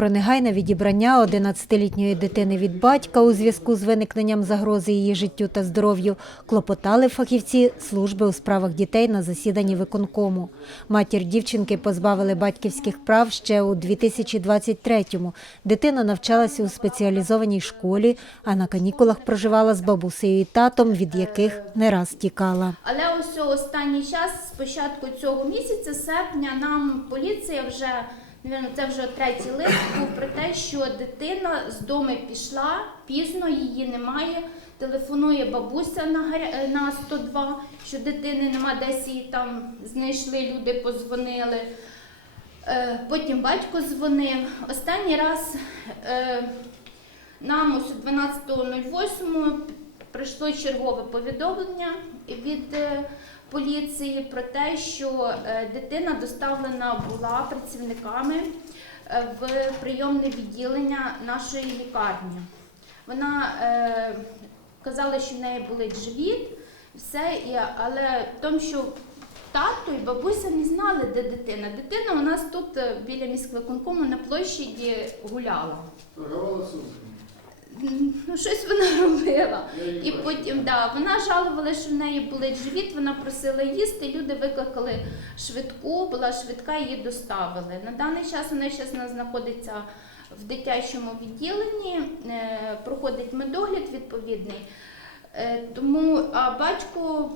про негайне відібрання 11-літньої дитини від батька у зв'язку з виникненням загрози її життю та здоров'ю клопотали фахівці служби у справах дітей на засіданні виконкому. Матір дівчинки позбавили батьківських прав ще у 2023-му. Дитина навчалася у спеціалізованій школі, а на канікулах проживала з бабусею і татом, від яких не раз тікала. Але ось останній час, з початку цього місяця, серпня, нам поліція вже, навірно, це вже третій лист був про те, що дитина з дому пішла, пізно її немає. Телефонує бабуся на, гаря- е, на 102, що дитини нема, десь її там знайшли, люди позвонили. Е, Потім батько дзвонив. Останній раз е, нам ось 12.08 прийшло чергове повідомлення від поліції про те, що е, дитина доставлена була працівниками е, в прийомне відділення нашої лікарні. Вона е, казала, що в неї болить живіт, все, але в тому, що тато і бабуся не знали, де дитина. Дитина у нас тут біля міськвиконкому на площаді гуляла. Торгувала сумками. Ну, щось вона робила. І потім, да, вона жалувала, що в неї болить живіт, вона просила їсти. Люди викликали швидку, була швидка, її доставили. На даний час вона зараз знаходиться в дитячому відділенні, е, проходить медогляд відповідний. Е, Тому а батько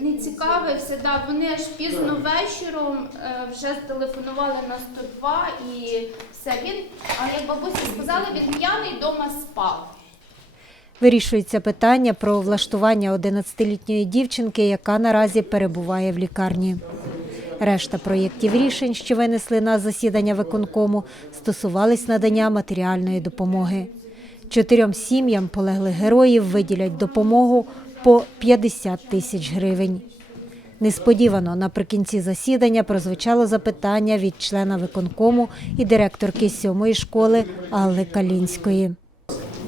не цікавився, да, вони аж пізно вечором е, вже зателефонували на 102 і все. Він, а як бабуся сказала, він п'яний вдома спав. Вирішується питання про влаштування 11-літньої дівчинки, яка наразі перебуває в лікарні. Решта проєктів рішень, що винесли на засідання виконкому, стосувались надання матеріальної допомоги. Чотирьом сім'ям полеглих героїв виділять допомогу по 50 тисяч гривень. Несподівано наприкінці засідання прозвучало запитання від члена виконкому і директорки сьомої школи Алли Калінської.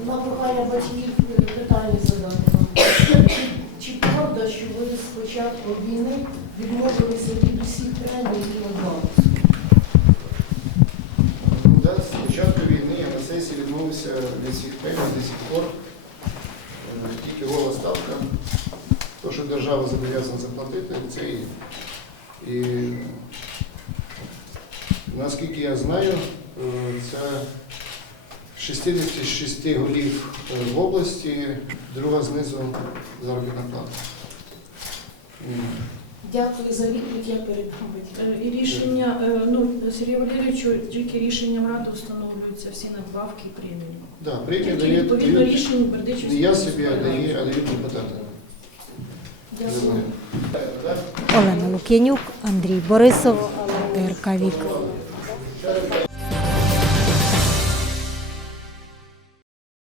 На прохання батьків питання задати. Чи, правда, що ви з початку війни відмовилися від усіх премій, які надавали? Ну, да, з початку війни я на сесії відмовився від всіх премій до сих пор. Ставка. То, що держава зобов'язана заплатити, це і. І наскільки я знаю, е, це 66 голів е, в області, друга знизу заробітна плата. Дякую за відповідь, я передам. І рішення, е, ну, Сергій Валерійович, тільки рішенням ради встановлюються всі надбавки і премії. Да, премія Тільки дає, відповідно рішення рішень не я собі, а міської ради. дає, а дає депутати. Дякую. Олена Лук'янюк, Андрій Борисов, ТРК Вік.